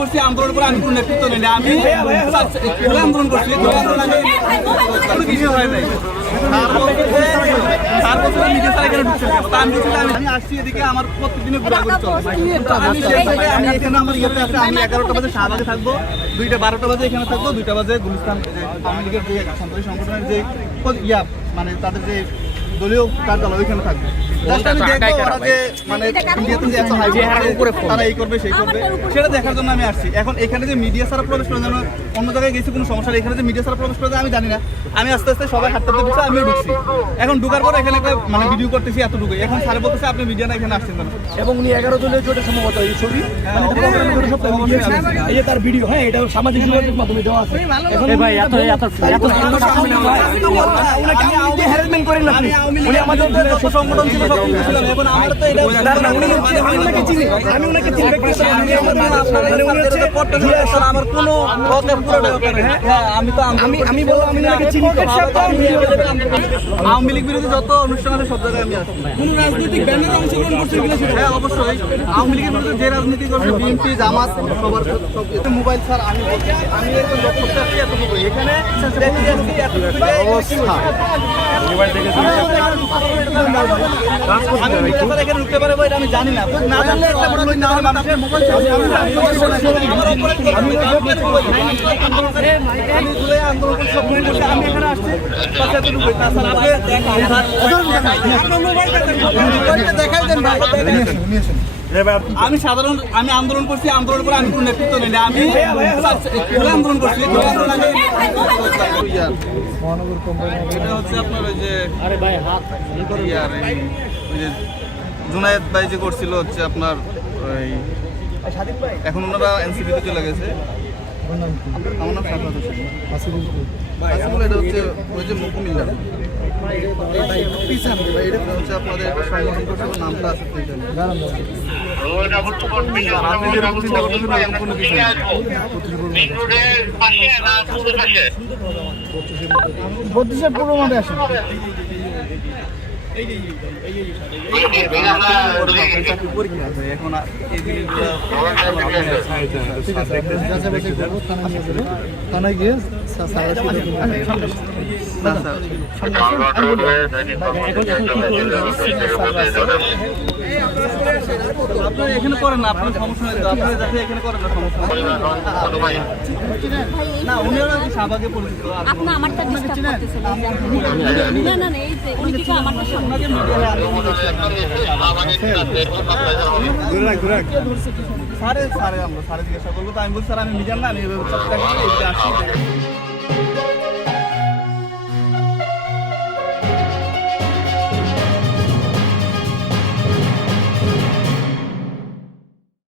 করছি, আন্দোলন করে আমি কোনো নেতৃত্ব নিই না। আমি আন্দোলন করছি, কোনো কিছু হয় নাই। আমি আসছি এদিকে, আমার প্রত্যেকদিনে ঘোরাঘুরি চলে। আমি এখানে আমার ইয়েতে আছে, আমি 11টা বাজে শাহবাগে থাকবো, 2টা 12টা বাজে এখানে থাকবো, 2টা বাজে গুলিস্তান আওয়ামী লীগের যে সন্ত্রাসী সংগঠনের যে মানে তাদের যে দলীয় কার্যালয় ওইখানে থাকবে। আমি দেখবো ওরা যে মানে তারা এই করবে সেই করবে, সেটা দেখার জন্য আমি আসছি। এখন এখানে যে মিডিয়া ছাড়া প্রবেশ করে, যেন অন্য জায়গায় গেছি কোনো সমস্যা, এখানে যে মিডিয়া ছাড়া প্রবেশ করে আমি জানি না। আমি আস্তে আস্তে সবাই হাঁটতে দিচ্ছে, আমিও ঢুকছি। এখন ঢুকার পর এখানে একটা মানে ভিডিও করতেছি এতটুকু। এখন স্যারে বলতেছে আপনি মিডিয়া না এখানে আসছেন কেন? এবং উনি 11 জনের জোটে সম্ভবত এই ছবি এই যে তার ভিডিও, হ্যাঁ এটা সামাজিক যোগাযোগ মাধ্যমে দেওয়া আছে। এখন ভাই এত উনি হ্যারাসমেন্ট করেন না, উনি আমাদের যত সংগঠন ছিল সব কিছু ছিলাম। এখন আমার তো এটা উনি হচ্ছে, আমি ওনাকে চিনি, আমি ওনাকে চিনি ব্যক্তিগত, আমি উনি হচ্ছে আমার কোনো আমি তো আমি বললাম আমি ওনাকে চিনি। আওয়ামী লীগ বিরোধী যত অনুষ্ঠান আছে সব জায়গায় আমি আসি। কোন রাজনৈতিক ব্যানারে অংশগ্রহণ করছেন কিনা? হ্যাঁ অবশ্যই, আওয়ামী লীগের বিরুদ্ধে যে রাজনীতি করছে বিএনপি জামাত সবার সব মোবাইল ছাড় আমি বলছি, আমি একটু লোক করতে আসছি এতটুকু। এখানে অবস্থা এখানে ঢুকতে পারে এটা আমি জানি না, না জানলে একটা বড় না হয় মানুষের মোবাইল আন্দোলন করছি, আমি এখানে আসছি দেখাই দেন ভাই। আমি সাধারণ আমি আন্দোলন করছি, আন্দোলন করে আমি কোনো নেতৃত্ব নিই না। আমি আন্দোলন করছি, এটা হচ্ছে আপনার ওই যে জুনায়েদ ভাই যে করছিল হচ্ছে আপনার ওই, এখন ওনারা এনসিপিতে চলে গেছে। আমার নাম সাফাত হোসেন। এটা হচ্ছে ওই যে মুকুমিল্লা, এটা হচ্ছে আপনাদের সংগঠন করছে, নামটা আছে বত্রিশের পূর্ব মাঠে আসেন। এখন থানায় গিয়ে আপনার এখানে করেন না, আপনার সমস্যা নেই, আপনার যাতে এখানে করেন না, সমস্যা না। উনিরা কি শাহবাগে পরিচিত? আপনি আমারটা ডিস্টার্ব করতেছেন। না না এই যে উনি কি আমারটা আপনাকে মিডিয়া সারে আমরা সারে জিজ্ঞাসা করবো, তো আমি বলছি স্যার আমি মিডিয়ার না, আমি আসছি।